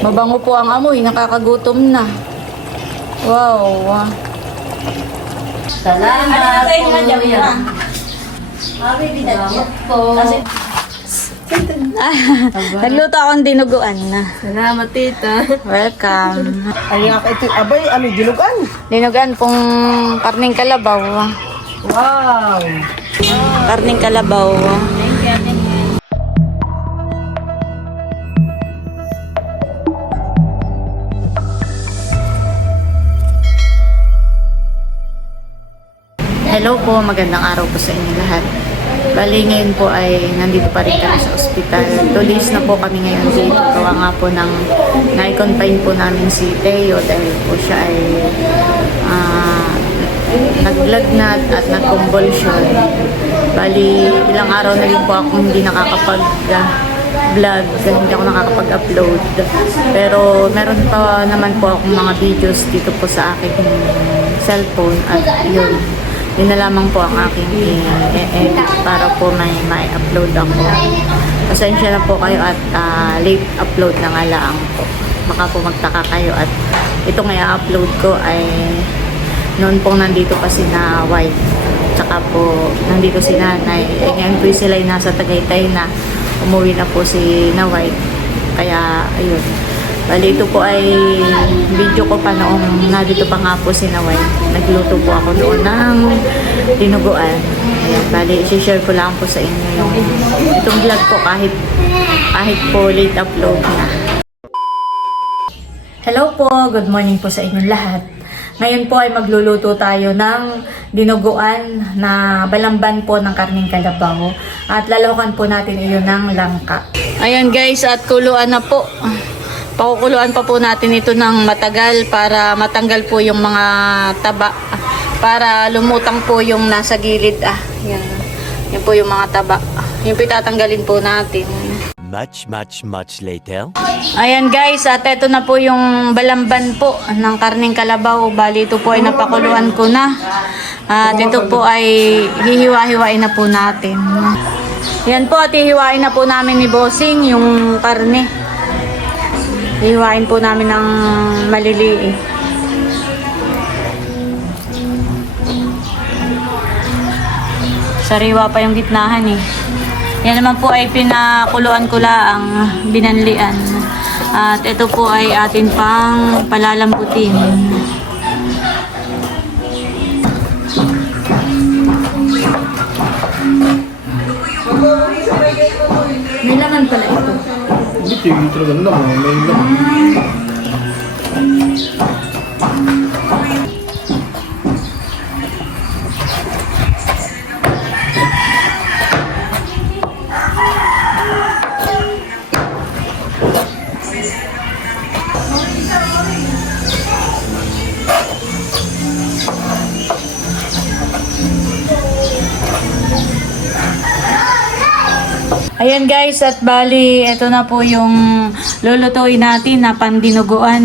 Mabango po ang amoy, nakakagutom na. Wow. Salamat Ano po. Salamat po. Nagluto akong dinuguan na. Salamat, tita. Welcome. Ay, ako ito, abay, ano, dinugan? Dinuguan pong karning kalabaw. Wow! Karning kalabaw. Hello po, magandang araw po sa inyo lahat. Bali ngayon po ay nandito pa rin kami sa ospital. Two days na po kami ngayon dito. Gawa nga po ng na-confine po namin si Teo dahil po siya ay ah, naglagnat at nag-convulsion. Bali, ilang araw na rin po ako hindi nakakapag ah, vlog, hindi ako nakakapag-upload. Pero meron pa naman po akong mga videos dito po sa aking cellphone at yun, yun na lamang po ang aking i-edit para po may may upload ako. Pasensya na po kayo at ah, late upload na nga lang po. Baka po magtaka kayo at ito nga upload ko ay noon pong nandito pa si na wife. Tsaka po nandito si nanay. Eh ngayon po sila ay nasa Tagaytay na umuwi na po si na wife. Kaya ayun. Bali ito po ay video ko pa noong nandito pa nga po si na wife. Nagluto po ako doon ng dinuguan. Ayan, bali i-share ko lang po sa inyo yung itong vlog ko kahit kahit po late upload na. Hello po, good morning po sa inyong lahat. Ngayon po ay magluluto tayo ng dinuguan na balamban po ng karning kalabaw at lalawakan po natin iyon ng langka. Ayan guys, at kuluan na po. Pakukuluan pa po natin ito ng matagal para matanggal po yung mga taba. Para lumutang po yung nasa gilid. Ah, yan. Yan po yung mga taba. Yung pitatanggalin po natin. Much, much, much later. Ayan guys, at ito na po yung balamban po ng karning kalabaw. Bali ito po ay napakuluan ko na. At ito po ay hihiwa-hiwain na po natin. Yan po at hihiwain na po namin ni Bossing yung karne. Hihiwain po namin ng maliliit. Sariwa pa yung gitnahan eh. Yan naman po ay pinakuluan ko ang binanlian. At ito po ay atin pang palalambutin. May laman pala ito. Hindi, tigil talaga na lang, may. Ayan guys, at bali, ito na po yung lulutuin natin na pandinuguan.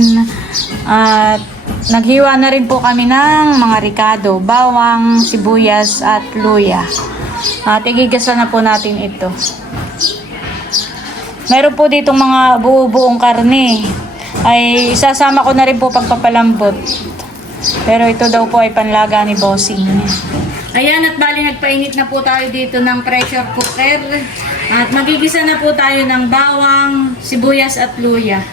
At naghiwa na rin po kami ng mga ricado, bawang, sibuyas at luya. At igigasa na po natin ito. Meron po ditong mga buo-buong karne. Ay isasama ko na rin po pagpapalambot. Pero ito daw po ay panlaga ni Bossing. Ayan at bali nagpainit na po tayo dito ng pressure cooker. At magigisa na po tayo ng bawang, sibuyas at luya.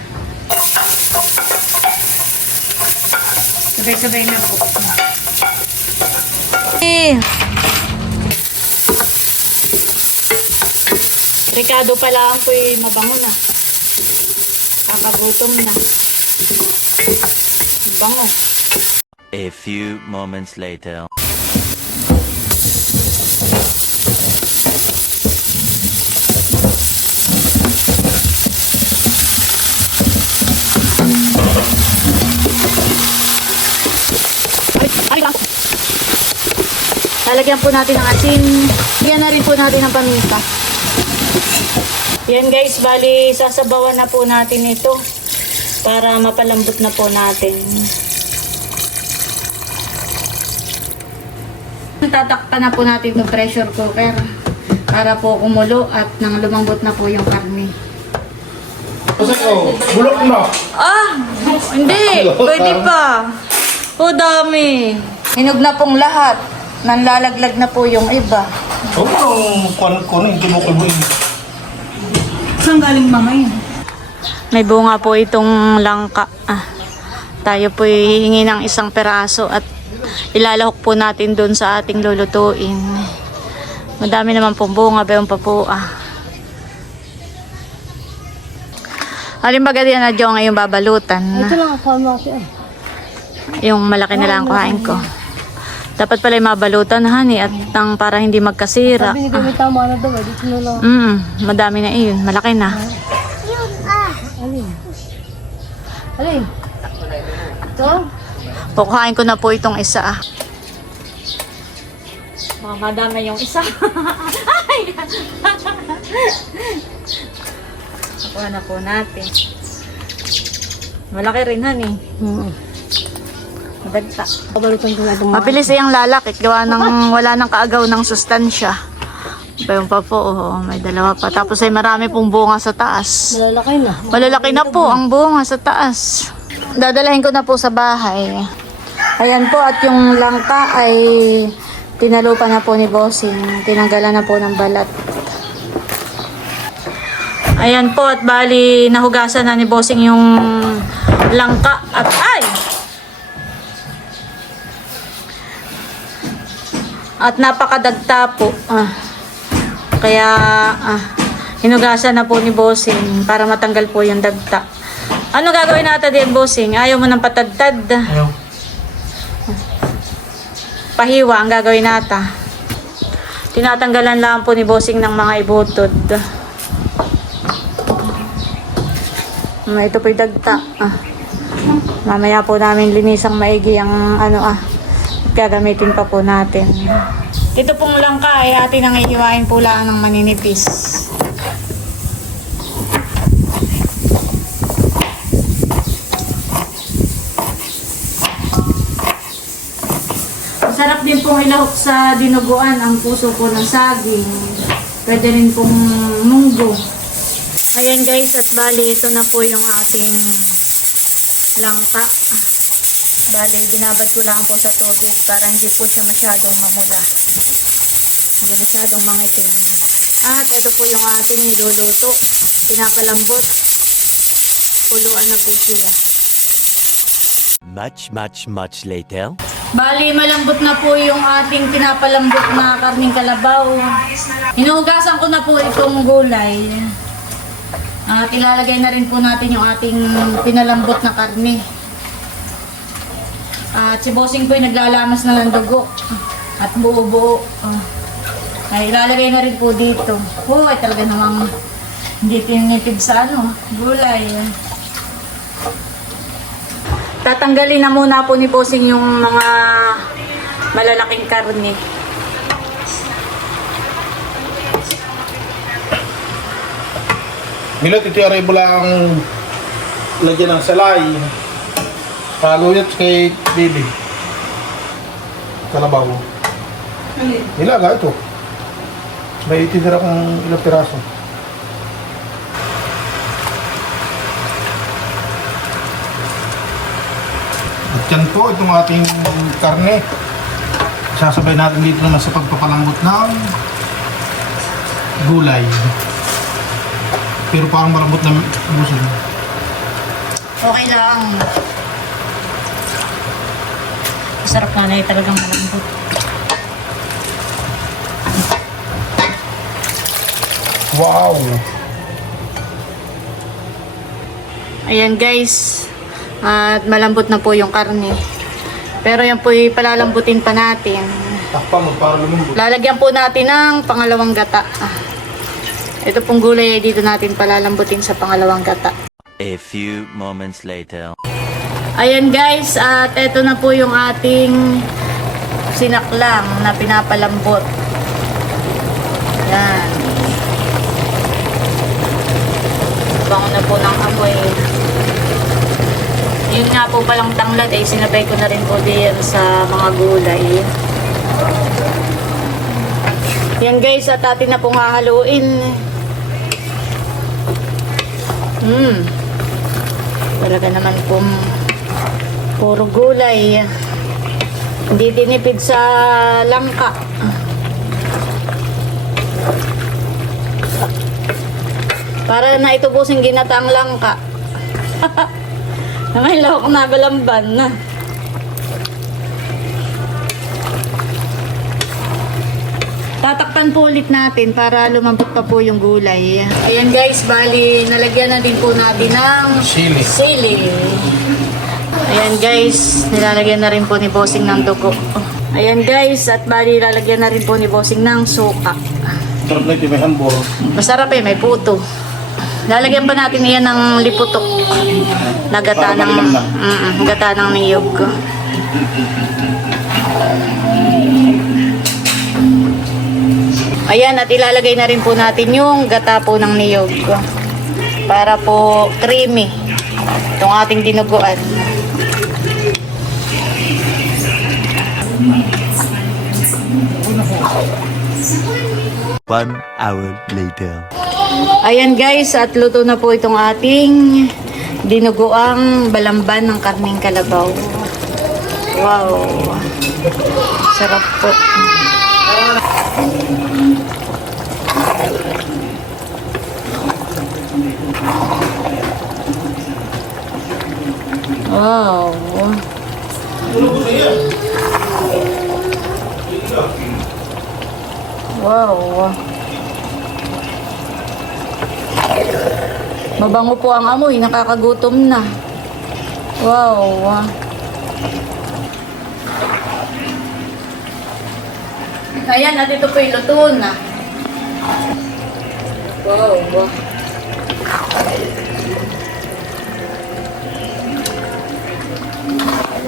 Sabay-sabay na po. Eh. Ricardo pala ang po'y mabango na. Kakagutom na. Bango. A few moments later. Lalagyan po natin ng asin. Yan na rin po natin ng paminta. Yan guys, bali sasabawan na po natin ito para mapalambot na po natin. Tatakpan na po natin ng pressure cooker para po kumulo at nang lumambot na po yung karne. Kasi oh, bulok na. Ah! Hindi! Pwede pa. O dami. Hinog na pong lahat. Nanlalaglag na po yung iba. Huwag mo nang kuwan-kuwan yung kinukuloy. Saan galing mama yun? May bunga po itong langka. Ah, tayo po hihingi ng isang peraso at ilalahok po natin doon sa ating lulutuin. Madami naman pong bunga, bayon pa po ah. Halimbaga din na Diyo ngayon babalutan. Ito lang ako. Yung malaki na lang ang kuhain ko. Dapat pala yung mabalutan, honey, at ang para hindi magkasira. Sabi ni Gawin tama na daw. eh. Dito na lang. Mm, madami na iyon. Malaki na. Alin? Alin? Ito? Kukuhain ko na po itong isa ah. Baka madami yung isa. Ay! Kukuha na po natin. Malaki rin han eh. Hmm. Madagta. Kabalitan ko na itong mga. Mabilis iyang lalakit. Gawa ng wala nang kaagaw ng sustansya. Bayong pa po, oh, may dalawa pa. Tapos ay marami pong bunga sa taas. Malalaki na. Malalaki na po ang bunga sa taas. Dadalahin ko na po sa bahay. Ayan po at yung langka ay tinalupan na po ni Bossing. Tinanggalan na po ng balat. Ayan po at bali nahugasan na ni Bossing yung langka at ay! At napakadagta po. Ah. Kaya ah, hinugasan na po ni Bossing para matanggal po yung dagta. Ano gagawin natin din, Bossing? Ayaw mo ng patadtad. Ayaw. Pahiwa ang gagawin nata. Tinatanggalan lang po ni Bossing ng mga ibutod. Ah, ito po yung dagta. Ah. Mamaya po namin linisang maigi ang ano ah. Gagamitin pa po natin. Ito pong langka ay atin ang ihiwain po lang ng maninipis. Masarap din pong ilahok sa dinuguan ang puso po ng saging. Pwede rin pong munggo. Ayan guys, at bali ito na po yung ating langka. Bali, binabad ko lang po sa tubig para hindi po siya masyadong mamula. Hindi masyadong mangitim. At ito po yung ating niluluto. Pinapalambot. Puluan na po siya. Much, much, much later. Bali, malambot na po yung ating pinapalambot na karning kalabaw. Hinugasan ko na po itong gulay. At ilalagay na rin po natin yung ating pinalambot na karne. At si Bossing po ay naglalamas na ng dugo. At buo-buo. Ah. Ay, ilalagay na rin po dito. Oh, ay talaga namang hindi tinitid sa ano, gulay. Tatanggalin na muna po ni Bossing yung mga malalaking karne. Milot, ito yung lang lagyan ng salay. Paluyot kay baby. Kalabaw. Nilaga ito. May ititira kong ilang piraso. At yan po, itong ating karne. Sasabay natin dito naman sa pagpapalambot ng gulay. Pero parang malambot na buso. Okay lang. Masarap nga na talagang malambot. Wow! Ayan guys. At malambot na po yung karne. Pero yan po palalambutin pa natin. Takpa mo para lumambot. Lalagyan po natin ng pangalawang gata. Ah. Ito pong gulay ay dito natin palalambutin sa pangalawang gata. A few moments later. Ayan guys, at ito na po yung ating sinaklang na pinapalambot. Yan. Bango na po ng amoy. Yun nga po palang tanglad ay sinabay ko na rin po diyan sa mga gulay. Yan guys, at atin na pong hahaluin. Hmm. Talaga naman pong puro gulay. Hindi tinipid sa langka. Para na ito busing ginatang langka. Ngayon lang ako nabalamban na. Tatakpan po ulit natin para lumambot pa po yung gulay. Ayan guys, bali nalagyan na din po natin ng Sili. sili. Ayan guys, nilalagyan na rin po ni Bossing ng dugo. Ayan guys, at bali lalagyan na rin po ni Bossing ng suka. Sarap na ito, may hambor. Masarap eh, may puto. Lalagyan pa natin yan ng liputok. Nagata ng, malamnam. mm, gata ng niyog. Ayan, at ilalagay na rin po natin yung gata po ng niyog. Para po creamy. Itong ating dinuguan. One hour later. Ayan guys, at luto na po itong ating dinuguang balamban ng karning kalabaw. Wow! Sarap po. Wow! Wow! Mabango po ang amoy, nakakagutom na. Wow. Ayan, at ito po yung luto na. Wow.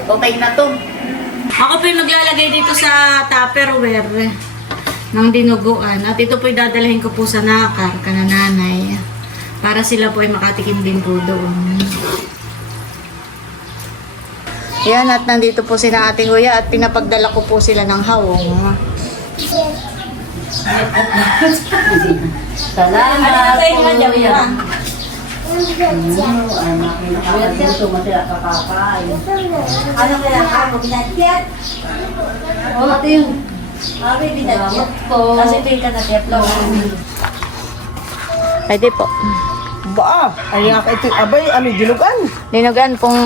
Okay na to. Ako po yung maglalagay dito sa Tupperware ng dinuguan. At ito po yung dadalhin ko po sa nakar, kanananay. Para sila po ay makatikim din po doon. Yan, at nandito po sila ating kuya at pinapagdala ko po sila ng hawong. Salamat ano tayo nga dyan, ma? Ano kaya ka mo binatiyat? Oo, ito yung... Abi, binatiyat po. Kasi yung kanatiyat lang. Pwede po. Ba, ay nga ito, abay, ano, dinugan. Dinugan pong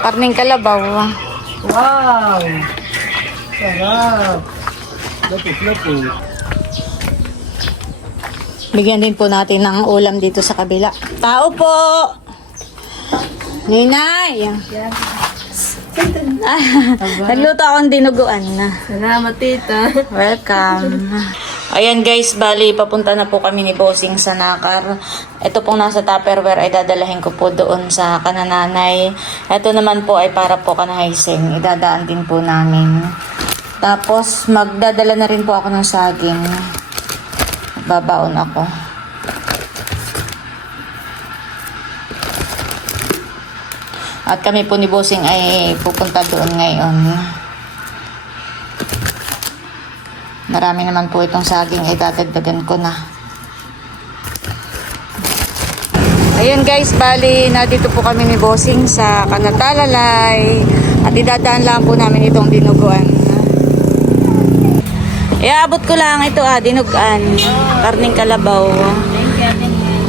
karning kalabaw. Wow. Sarap. Lapit, lapit. Bigyan din po natin ng ulam dito sa kabila. Tao po! Ninay! Ah, Nagluto akong dinuguan na. Salamat, tita. Welcome. Ayan guys, bali papunta na po kami ni Bossing sa Nakar. Ito pong nasa Tupperware ay dadalahin ko po doon sa kanananay. Ito naman po ay para po kanahaysing. Idadaan din po namin. Tapos magdadala na rin po ako ng saging. Babaon ako. At kami po ni Bossing ay pupunta doon ngayon. Marami naman po itong saging ay dadagdagan ko na. Ayun guys, bali na dito po kami ni Bossing sa Kanatalalay at idadaan lang po namin itong dinuguan. Iaabot ko lang ito ah, dinuguan, karning kalabaw.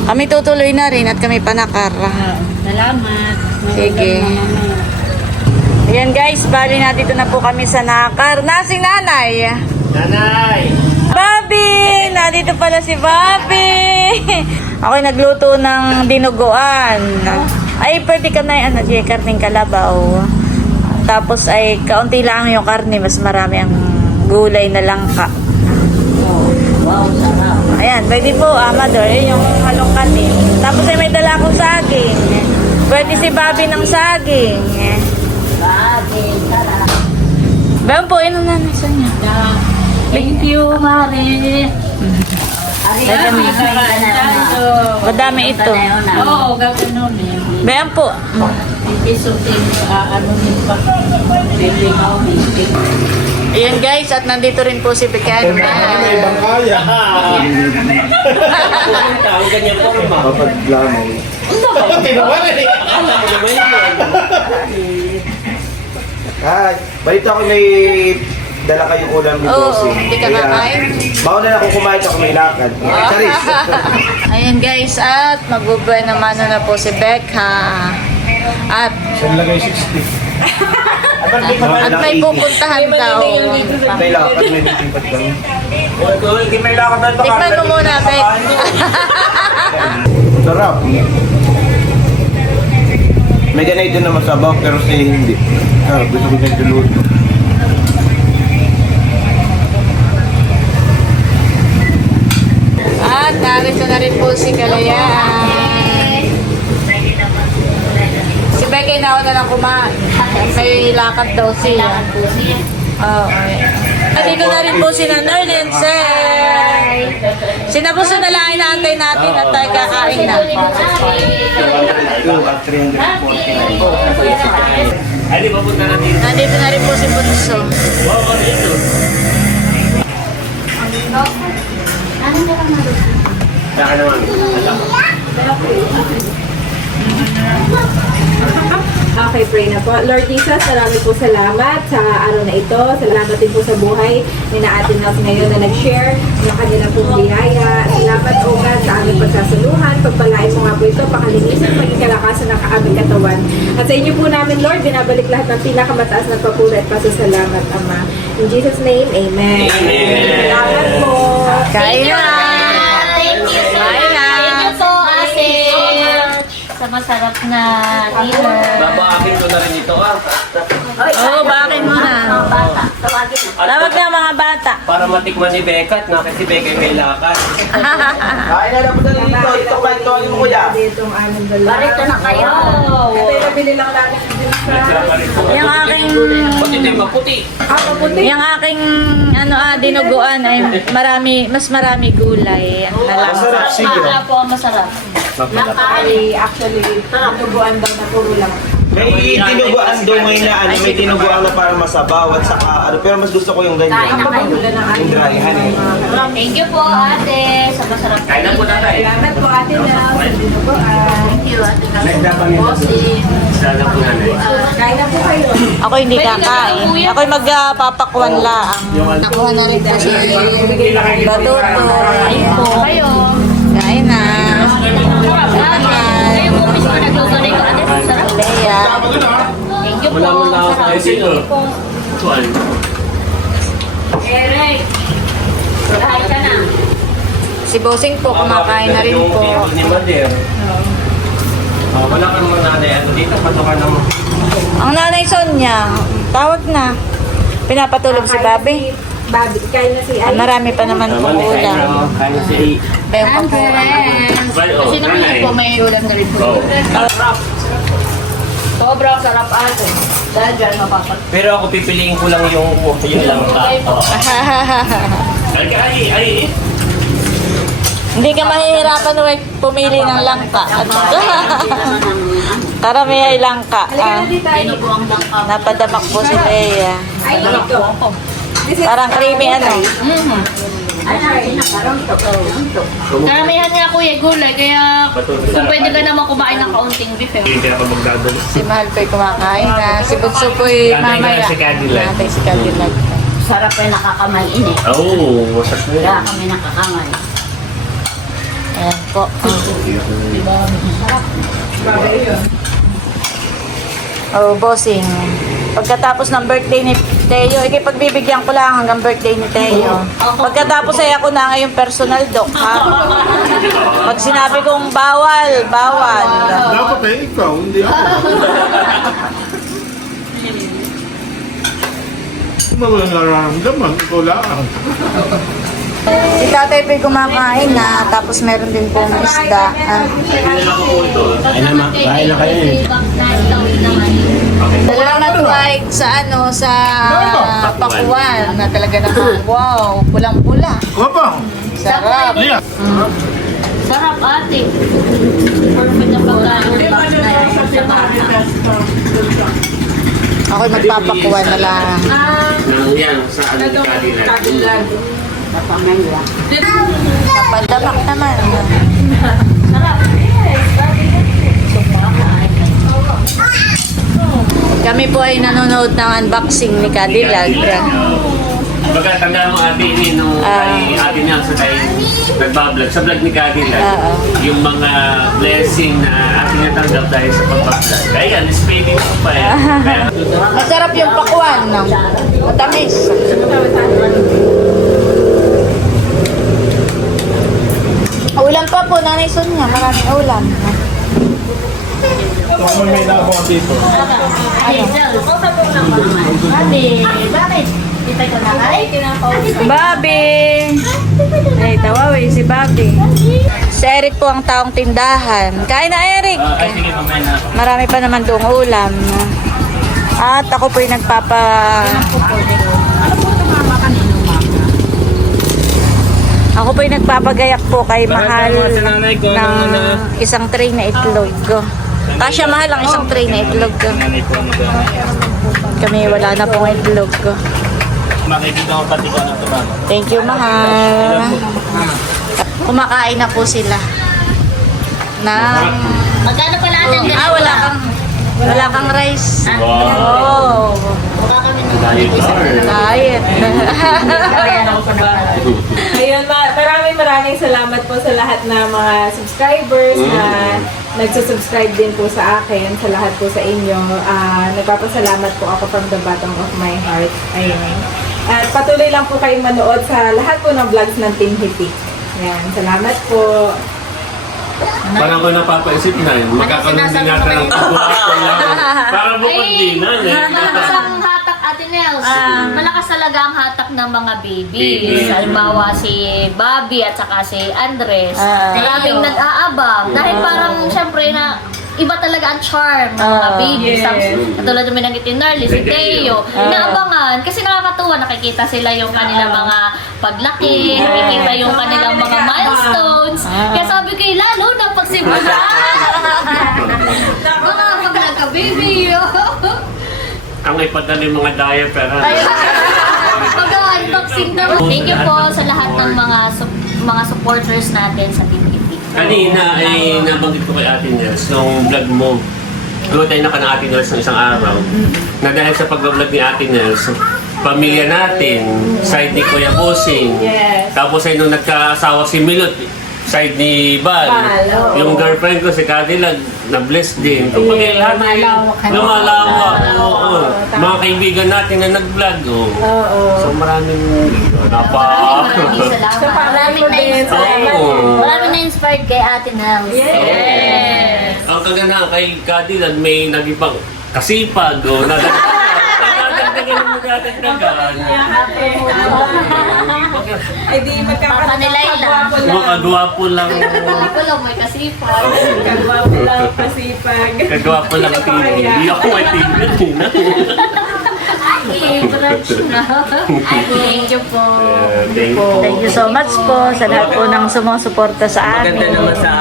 Kami tutuloy na rin at kami panakar. Salamat. Sige. Ayan guys, bali na dito na po kami sa nakar. Na si nanay. Nanay! Bobby! Nandito pala si Bobby! Ako'y nagluto ng dinuguan. Ay, pwede ka na yung ano, karning kalabaw. Tapos ay kaunti lang yung karne, mas marami ang gulay na langka. Ayan, pwede po, ah, mother, yun yung halong kanin. Tapos ay may dala akong saging. Pwede si Bobby ng saging. Saging, tara. Bayan po, inom na nasa niya. Thank you, Mare. Mo. Madami ito. Oo, gagano eh. Bayan po. Isutin, ano din pa. Pwede ka umisip. Ayan guys, at nandito rin po si Bekan. May ibang kaya. Papaglamaw. Hi. Balito ako may dala kayong ulam ni Oo, Bossing. hindi ka Kaya, kakain? Mauna na ako kumain ako may lakad. Charis. Ayan guys, at magbubuhay naman na po si Becca. At Saan lagay 60? at may pupuntahan daw. May lakad, may nitipat kami. Tikman mo muna, Beck. Sarap. May ganito na masabaw pero sa hindi. Sarap, gusto ko ganito luto. At narito na rin po si Kalayaan. Si Becca na na lang kumain. May lakad daw siya. Oo. Nandito na rin po si Nanay Lindsay. Sinabuso na lang inaantay natin at tayo kakain na. Nandito na rin po si Bunso. Okay, pray na po. Lord Jesus, marami po salamat sa araw na ito. Salamat din po sa buhay ni na atin natin ngayon na nag-share ng kanilang pong biyaya. Salamat, O God, sa aming pagsasaluhan. Pagpalain mo nga po ito, pakalinisan, maging kalakasan ng aming katawan. At sa inyo po namin, Lord, binabalik lahat ng pinakamataas na papuri at pasasalamat, Ama. In Jesus' name, Amen. Salamat po. Kain masarap na dinner. Babaakin ko na rin ito ah. Oo, oh, bakit mo na? Tawag na mga bata. Para matikman ni Becca at nakit si Becca yung may lakad. Kain na lang po dali dito. Ito pa ito. Ano mo kuya? Barito na kayo. Ito yung nabili lang sa... Yung aking Pati yung maputi. Ah, maputi. yung aking ano ah dinuguan ay marami mas marami gulay ang nalaman. Masarap, sige. Wala po masarap. Ay, actually, tubuan daw na puro lang. May tinuguan daw ngayon na ano, may tinuguan na para masabaw at saka ano, pero mas gusto ko yung ganyan. Kain na kayo. Na Yung dry honey. Thank you po, ate. Sa masarap na Kain na po dinner. tatay. Salamat po ate na sa dinuguan. Thank you, ate. Bossing. Sana po nanay. Kain na po kayo. Ako hindi kakain. Ako magpapakwan lang. Nakuha na rin po si Batuto. Ayun po. Kayo. Masarap. Leia. Thank you po. Na ako tayo sino. Tuwal. Eric. Kain ka na. Si Bossing po kumakain na rin po. Yung ni Mader. Ah, wala kang mga nanay. Ano dito, patukan ng... Ang nanay Sonia, tawag na. Pinapatulog si Babi. Babi, kain na si Ah, Ay. marami pa naman po kain ulam. na. Kain na si... Pero pa po. Oh, Kasi naman nanay. po may ulam na rin po. Oh. Sobrang sarap ate. Dahil dyan mapapat. Pero ako pipiliin ko lang yung yung lang Oh. Ay, ay, ay. Hindi ka mahihirapan Wek, pumili ng langka. Tara may ay langka. Ah, na dito tayo. Ano po si Leia. Ay, ito. Parang creamy ano. Mm-hmm. Karamihan nga kuya gulay, kaya kung pwede ka naman kumain ng kaunting beef eh. Hindi ako magdadalo. Si Mahal po'y kumakain na. Si Bunso po'y mamaya. na si Cadillac. Si Cadillac. Sarap eh nakakamay ini. Oo, oh, wasak na Kaya yan. kami nakakamay. Ayan po. Oh, bossing. Pagkatapos ng birthday ni Teo, ikipagbibigyan ko lang hanggang birthday ni Teo. Pagkatapos ay ako na ngayong personal doc, ha? Pag sinabi kong bawal, bawal. Dapat eh, ikaw, hindi ako. Wala nararamdaman, ikaw lang. Si tatay po'y kumakain na, tapos meron din pong isda. Ah. Ay naman, kain na kayo eh. Salamat Mike sa ano, sa pakuwan na talaga naman, wow, pulang-pula. Wapa, Sarap. Lia! Sarap ate. Perfect na pagkain. Ako'y magpapakuha na lang. Nang yan, sa ano Cadillac. Napadamak naman. Kami po ay nanonood ng unboxing ni Cadillac. Baga, tanda mo ate ini nung Ah. kay ate niya sa tayo nagbablog, sa vlog ni Cadillac, Oo. yung mga blessing na ate niya tanggap dahil sa pagbablog. Kaya yan, spending mo pa yan. Kaya, Masarap yung pakuan, no? Matamis. Ulam pa po, Nanay Sonia. Maraming ulam. Ito kami may nagawa dito. Ate, bakit? Kita ka na ay? Bobby! Ay, tawawi si Bobby. Si Eric po ang taong tindahan. Kain na, Eric! ah. Marami pa naman doong ulam. At ako po yung nagpapa... Ako po yung nagpapagayak po kay Mahal ng isang tray na itlog. Kasya Mahal ang isang tray na itlog. Kami wala na pong itlog. Makikita ko pati ko ano tumama. Thank you, Mahal. Kumakain na po sila. Na... Magkano pala ate? ang Ah, wala kang... Wala kang rice. Wow. Oh. Mukha kami ng Diet. Diet. Ayun, maraming salamat po sa lahat ng mga subscribers na nagsusubscribe din po sa akin, sa lahat po sa inyo. Ah, nagpapasalamat po ako from the bottom of my heart. Ayun. At patuloy lang po kayong manood sa lahat po ng vlogs ng Team Hitik. Yan, salamat po. Parang ko napapaisip na yun. Magkakaroon din natin ng pagbuhato lang. Para bukod din na. eh. Malakas ang hatak ate Nels. Malakas talaga ang hatak ng mga babies. Baby. Halimbawa si Bobby at saka si Andres. Ah. Maraming nag-aabang. Dahil parang syempre na iba talaga ang charm ng mga Ah. babies. Yes. Tapos, katulad namin ng ni Narly, si Teo. Inaabangan. Kasi nakakatuwa, nakikita sila yung kanilang mga paglaki, nakikita yung kanilang mga milestones. Kaya sabi ko, lalo na pag simula. Baka pag nagka-baby. Ang ipadala yung mga diaper. ha? Mag-unboxing na. Thank you po sa lahat ng mga sup- mga supporters natin sa Team Itik. Kanina ay nabanggit ko kay Ate Nels nung vlog mo. Lumutay na ka ng Ate Nels ng isang araw. Na dahil sa pag-vlog ni Ate Nels, pamilya natin, side ni Kuya Bossing. Yes. Tapos ay nung nagkaasawa si Milot, side ni Bal. Bal, oo. Yung girlfriend ko si Cadillac, na-bless din. Kung yes. lahat ay lumalawak. Oo. Mga kaibigan natin na nag-vlog. Oh. Oo. So maraming napa... Maraming salamat. Family Maraming salamat. Oo. Maraming na-inspired kay Ate Nels. Yes. Ang kagandahan kay Cadillac may nagibang kasipag o nadagdagan mo nadagdagan. Ay di magkakagwapo lang. Makagwapo lang. Ako lang may kasipag. Kagwapo lang, pasipag. Kagwapo lang ang TV. Hindi ako may TV din. Ay, na. Thank you po. Thank you. So much po sa lahat po ng sumusuporta sa Maganda amin. naman sa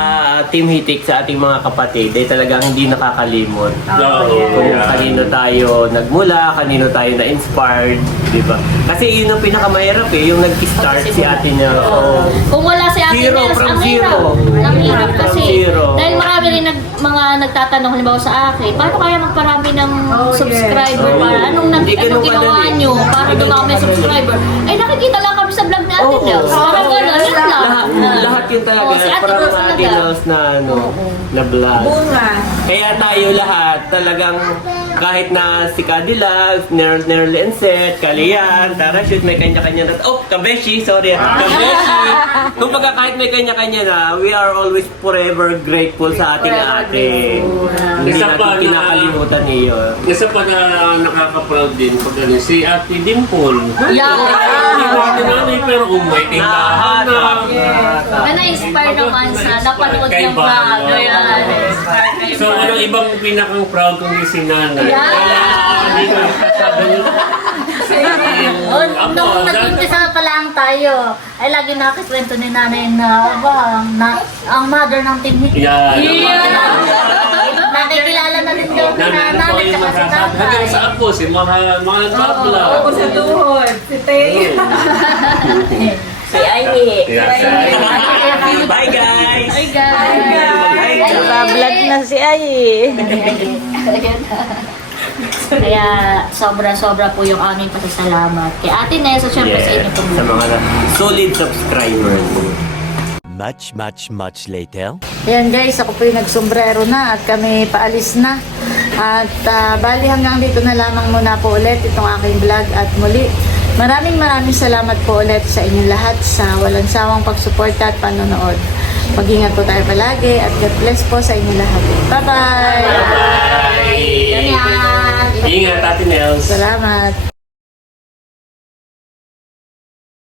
Team Hitik sa ating mga kapatid ay talagang hindi nakakalimot. Kung kanino tayo nagmula, kanino tayo na-inspired, di ba? Kasi yun ang pinakamahirap eh, yung nag-start si ate niya. So, Kung wala si Ate Zero, Nels, from ang zero. hirap. Ang hirap From kasi. zero. Dahil marami rin nag, mga nagtatanong halimbawa sa akin, paano kaya magparami ng subscriber? Oh, Para, anong, nag, Hindi anong ganun ginawa kadali. nyo para dumami ang subscriber? Ay, nakikita lang kami sa vlog Ate Nels. Parang gano'n, yun lang. lahat, lahat yun talaga. Oo, si Ate parang Nels mga talaga. dinos na ano, na vlog. Bunga. Kaya tayo lahat talagang kahit na si Cadillac, Ner Nerly and Seth, Kalian, Tara Shoot, may kanya-kanya na. Oh, Kabeshi, sorry. ah. Kabeshi. Kumbaga kahit may kanya-kanya na, we are always forever grateful sa ating ate. Hindi Isa pa natin na- kinakalimutan niyo. Isa pa na nakaka-proud din pag ano, si Ate Dimple. Yeah. Hindi ko ate nanay pero umay tindahan na. Na na-inspire naman sa napanood Kay niyang Bal. vlog. Ayan. So, walang ibang pinakang proud kundi si nanay. Oh, Ako, nung nag-umpisa pa lang tayo, ay lagi nakikwento ni nanay na, aba, na, ang mother ng team ni Yan. Nakikilala na din daw na, nanay tsaka si tatay. Hanggang sa apo, si mga mga nagpapla. Ako sa tuhod, si Teo. Si Ivy. Bye guys! Ay, guys. Naka-vlog na si Ay. Kaya sobra-sobra po yung aming pasasalamat. Kay Ate Ness at syempre sa inyo po. Sa mga solid subscribers. Much, much, much later. Ayan guys, ako po yung nagsombrero na at kami paalis na. At ah, bali hanggang dito na lamang muna po ulit itong aking vlog at muli. Maraming maraming salamat po ulit sa inyong lahat sa walang sawang pagsuporta at panonood. Mag-ingat po tayo palagi at God bless po sa inyong lahat. Bye-bye! Bye! Ingat, Ate Nels. Salamat!